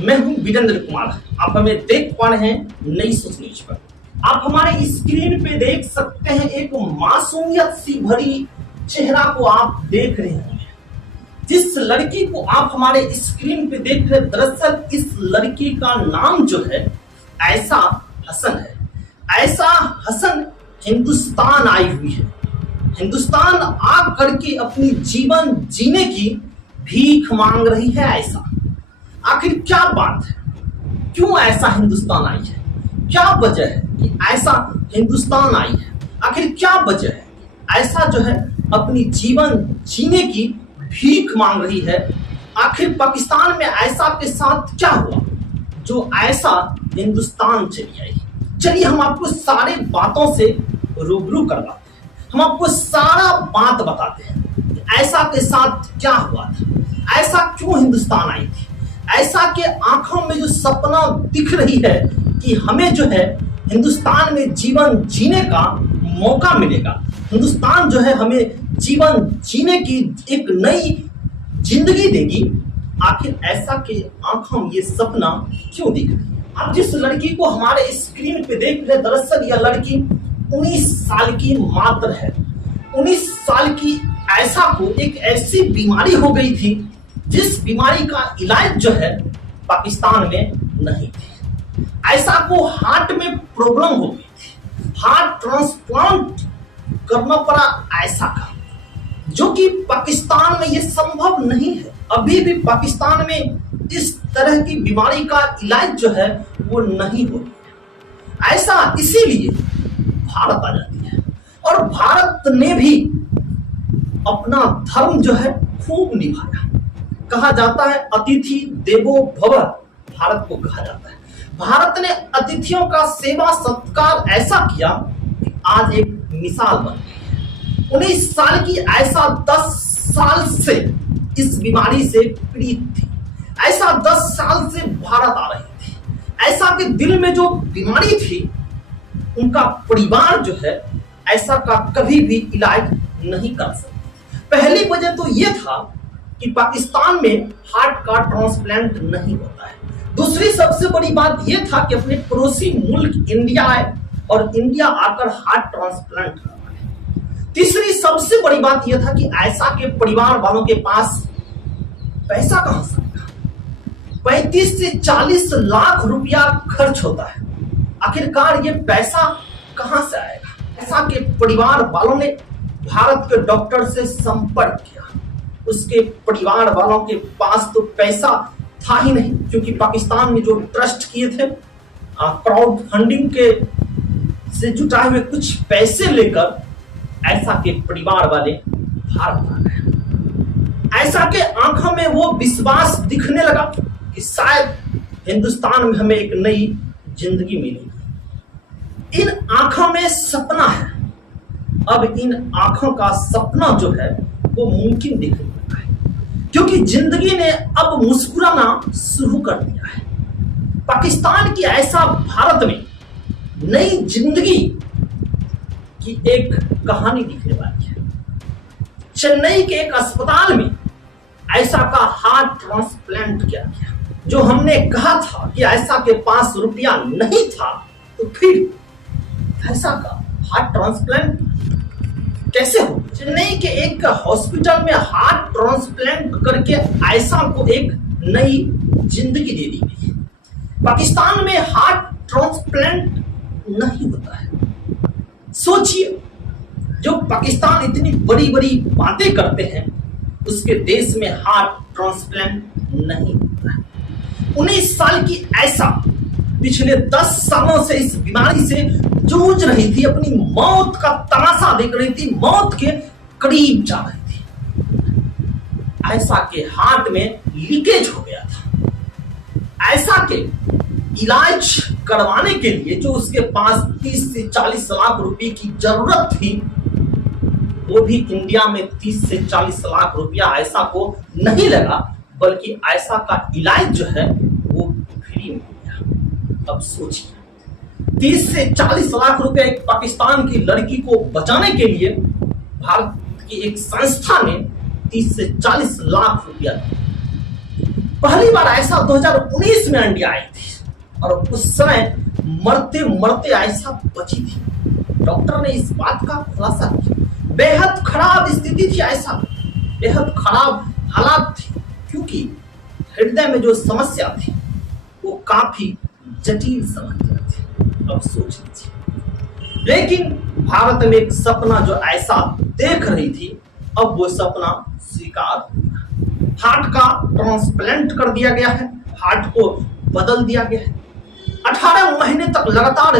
मैं हूं वीरेंद्र कुमार। आप हमें देख पा रहे हैं नई सोच न्यूज पर। आप हमारे स्क्रीन पे देख सकते हैं एक मासूमियत सी भरी चेहरा को आप देख रहे हैं। जिस लड़की को आप हमारे स्क्रीन पे देख रहे हैं, दरअसल इस लड़की का नाम जो है आयशा हसन है। आयशा हसन हिंदुस्तान आई हुई है। हिंदुस्तान आ करके अपनी जीवन जीने की भीख मांग रही है आयशा। आखिर क्या बात है, क्यों ऐसा हिंदुस्तान आई है, क्या वजह है कि ऐसा हिंदुस्तान आई है, आखिर क्या वजह है ऐसा जो है अपनी जीवन जीने की भीख मांग रही है। आखिर पाकिस्तान में ऐसा के साथ क्या हुआ जो ऐसा हिंदुस्तान चली आई। चलिए हम आपको सारे बातों से रूबरू करवाते हैं, हम आपको सारा बात बताते हैं ऐसा के साथ क्या हुआ था, ऐसा क्यों हिंदुस्तान आई थी। ऐसा के आंखों में जो सपना दिख रही है कि हमें जो है हिंदुस्तान में जीवन जीने का मौका मिलेगा, हिंदुस्तान जो है हमें जीवन जीने की एक नई जिंदगी देगी। आखिर ऐसा के आंखों में ये सपना क्यों दिख रही है। आप जिस लड़की को हमारे स्क्रीन पे देख रहे हैं, दरअसल यह लड़की 19 साल की मात्र है। 19 साल की आयशा को एक ऐसी बीमारी हो गई थी जिस बीमारी का इलाज जो है पाकिस्तान में नहीं थी। आयशा को हार्ट में प्रॉब्लम हो गई थी, हार्ट ट्रांसप्लांट करना पड़ा आयशा का, जो कि पाकिस्तान में ये संभव नहीं है। अभी भी पाकिस्तान में इस तरह की बीमारी का इलाज जो है वो नहीं हो रही है। ऐसा इसीलिए भारत आ जाती है और भारत ने भी अपना धर्म जो है खूब निभाया। कहा जाता है अतिथि देवो भव, भारत को कहा जाता है। भारत ने अतिथियों का सेवा सत्कार ऐसा किया कि आज एक मिसाल बन गई है। 19 साल की आयशा 10 साल से इस बीमारी से पीड़ित थी। ऐसा 10 साल से भारत आ रही थी। ऐसा के दिल में जो बीमारी थी, उनका परिवार जो है ऐसा का कभी भी इलाज नहीं कर सकता। पहली वजह तो यह था कि पाकिस्तान में हार्ट का ट्रांसप्लांट नहीं होता है। दूसरी सबसे बड़ी बात यह था कि अपने पड़ोसी मुल्क इंडिया आए और इंडिया आकर हार्ट ट्रांसप्लांट करवाए। तीसरी सबसे बड़ी बात यह था कि आयशा के परिवार वालों के पास पैसा कहां से आएगा। 35 से 40 लाख रुपया खर्च होता है। आखिरकार ये पैसा कहां से आएगा। आयशा के परिवार वालों ने भारत के डॉक्टर से संपर्क किया। उसके परिवार वालों के पास तो पैसा था ही नहीं, क्योंकि पाकिस्तान में जो ट्रस्ट किए थे क्राउड फंडिंग के से जुटाए हुए कुछ पैसे लेकर ऐसा के परिवार वाले भारत आ गए। ऐसा के आंखों में वो विश्वास दिखने लगा कि शायद हिंदुस्तान में हमें एक नई जिंदगी मिलेगी। इन आंखों में सपना है। अब इन आंखों का सपना जो है वो मुमकिन दिखने लगा है, क्योंकि जिंदगी ने अब मुस्कुराना शुरू कर दिया है। पाकिस्तान की ऐसा भारत में नई जिंदगी की एक कहानी दिखने वाली है। चेन्नई के एक अस्पताल में ऐसा का हार्ट ट्रांसप्लांट किया गया। जो हमने कहा था कि ऐसा के पास रुपया नहीं था, तो फिर ऐसा का हार्ट ट्रांसप्लांट कैसे हो। चेन्नई के एक हॉस्पिटल में हार्ट ट्रांसप्लांट करके आयशा को एक नई जिंदगी दे दी गई। पाकिस्तान में हार्ट ट्रांसप्लांट नहीं होता है। सोचिए, जो पाकिस्तान इतनी बड़ी बड़ी बातें करते हैं, उसके देश में हार्ट ट्रांसप्लांट नहीं होता है। 19 साल की आयशा पिछले 10 सालों से इस बीमारी से जूझ रही थी, अपनी मौत का तमाशा देख रही थी, मौत के करीब जा रही थी। आयशा के हार्ट में लीकेज हो गया था। आयशा के इलाज करवाने के लिए जो उसके पास 30 से 40 लाख रुपए की जरूरत थी, वो भी इंडिया में 30 से 40 लाख रुपया आयशा को नहीं लगा, बल्कि आयशा का इलाज जो है वो फ्री में हो गया। अब सोचिए, 30 से 40 लाख रुपया एक पाकिस्तान की लड़की को बचाने के लिए भारत की एक संस्था ने 30 से 40 लाख रुपया दिया। पहली बार ऐसा 2019 में इंडिया आई थी और उस समय मरते मरते ऐसा बची थी। डॉक्टर ने इस बात का खुलासा किया। बेहद खराब स्थिति थी, ऐसा बेहद खराब हालात थे, क्योंकि हृदय में जो समस्या थी वो काफी जटिल समस्या थी। अब सोच लीजिए, लेकिन भारत में एक सपना जो ऐसा देख रही थी, अब वो सपना स्वीकार हो गया। हार्ट का ट्रांसप्लांट कर दिया गया है, हार्ट को बदल दिया गया है। 18 महीने तक लगातार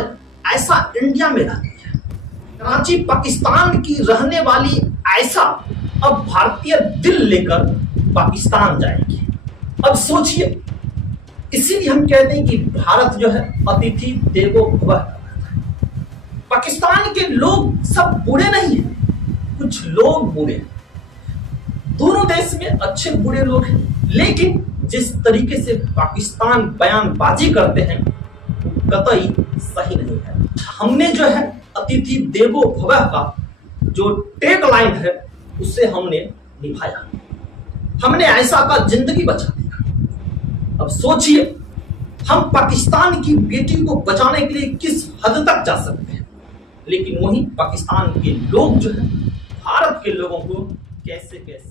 ऐसा इंडिया में रहती है। कराची पाकिस्तान की रहने वाली ऐसा अब भारतीय दिल लेकर पाकिस्तान जाएगी। अब सोचिए, इसीलिए हम कहते हैं कि भारत जो है अतिथि देवो भव। पाकिस्तान के लोग सब बुरे नहीं हैं, कुछ लोग बुरे हैं। दोनों देश में अच्छे बुरे लोग हैं, लेकिन जिस तरीके से पाकिस्तान बयानबाजी करते हैं कतई सही नहीं है। हमने जो है अतिथि देवो भव का जो टेक लाइन है उसे हमने निभाया। हमने ऐसा का जिंदगी बचा दिया। अब सोचिए, हम पाकिस्तान की बेटी को बचाने के लिए किस हद तक जा सकते हैं, लेकिन वहीं पाकिस्तान के लोग जो है भारत के लोगों को कैसे कैसे